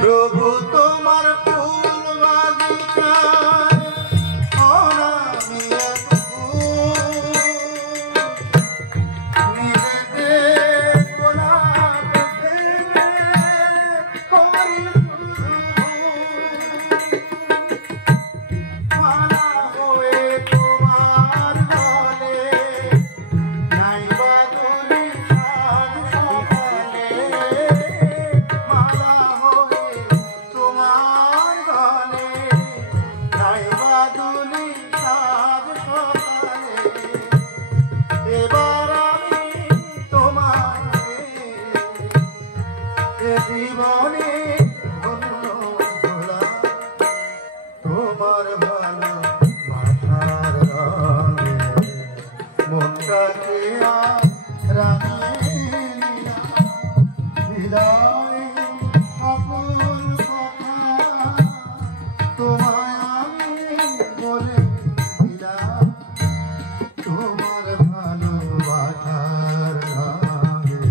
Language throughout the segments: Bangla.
प्रभु तुम्हार फूल बागिचा জীবনে তোমার ভালো বাসার রঙে মনটাকে রাঙিয়ে হৃদয় সকল কথা তোমায় আমি বলে দিলাম তোমার ভালোবাসার রঙে।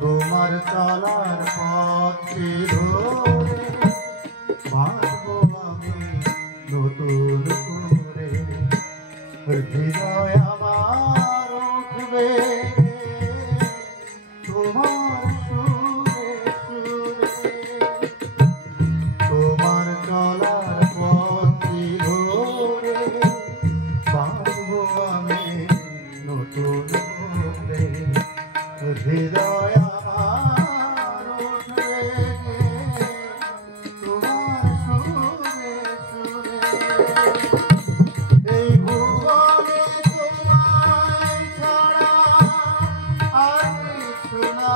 তোমার চলার পথে ধরে বাঁচবো আমি নতুন করে হৃদয় আমার উঠবে তোমার সুরে সুরে। তোমার চলার পথে ধরে বাঁচবো আমি নতুন করে হৃদয় আমার উঠবে তোমার সুরে সুরে। এই ভুবনে তোমায় ছাড়া আর কিছু না,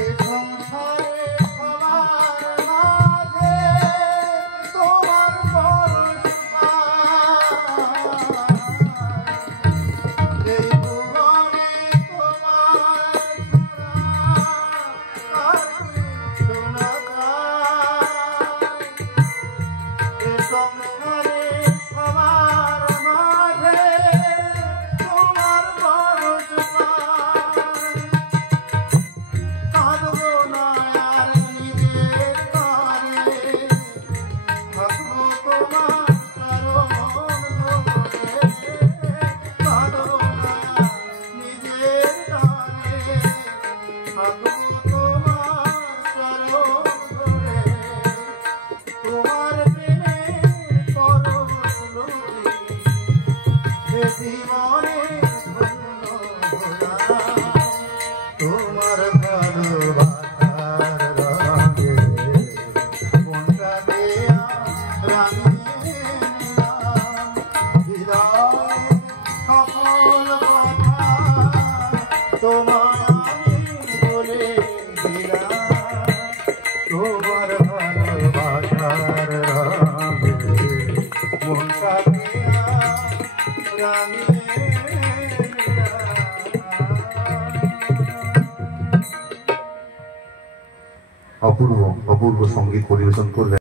এই সংসারে সবার মাঝে তোমার পরশ সংসারে সবার মাঝে তোমার পরশ কাঁদবো না আর নিজের তরে থাকবো তোমার চরণ ধরে। কাঁদবো না নিজের তরে থাকবো তোমার চরণ ধরে। তোমার জীবনে তোমার ভালোবাসার রঙে মনটাকে রাঙিয়ে নিলাম হৃদয় সকল কথা তোমায় আমি বলে দিলাম তোমার ভালোবাসার রঙে মনটাকে অপূর্ব অপূর্ব সঙ্গীত পরিবেশন করলেন।